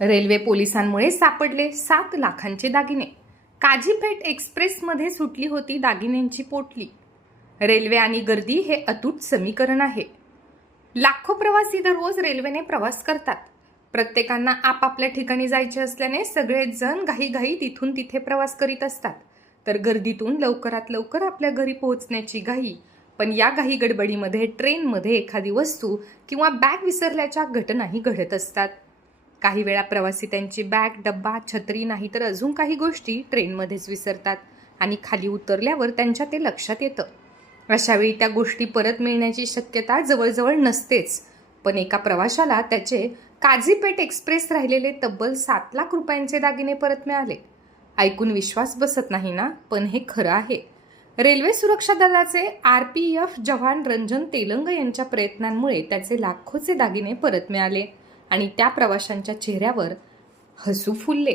Railway पोलिसांमुळे सापडले सात लाखांचे दागिने. काजीपेठ एक्सप्रेसमध्ये सुटली होती दागिन्यांची पोटली. रेल्वे आणि गर्दी हे अतूट समीकरण आहे. लाखो प्रवासी दररोज रेल्वेने प्रवास करतात. प्रत्येकांना आपापल्या ठिकाणी जायचे असल्याने सगळेजण घाईघाई तिथून तिथे प्रवास करीत असतात. तर गर्दीतून लवकरात लवकर आपल्या घरी पोहोचण्याची घाई. पण या घाई गडबडीमध्ये ट्रेनमध्ये एखादी वस्तू किंवा बॅग विसरल्याच्या घटनाही घडत असतात. काही वेळा प्रवासी त्यांची बॅग डब्बा छत्री नाही तर अजून काही गोष्टी ट्रेनमध्येच विसरतात आणि खाली उतरल्यावर त्यांच्या ते लक्षात येतं. अशावेळी त्या गोष्टी परत मिळण्याची शक्यता जवळजवळ नसतेच. पण एका प्रवाशाला त्याचे काझीपेट एक्सप्रेस राहिलेले तब्बल सात लाख रुपयांचे दागिने परत मिळाले. ऐकून विश्वास बसत नाही ना? पण हे खरं आहे. रेल्वे सुरक्षा दलाचे आर पी एफ जवान रंजन तेलंग यांच्या प्रयत्नांमुळे त्याचे लाखोचे दागिने परत मिळाले. आणि त्या प्रवाशांच्या चेहऱ्यावर हसू फुलले.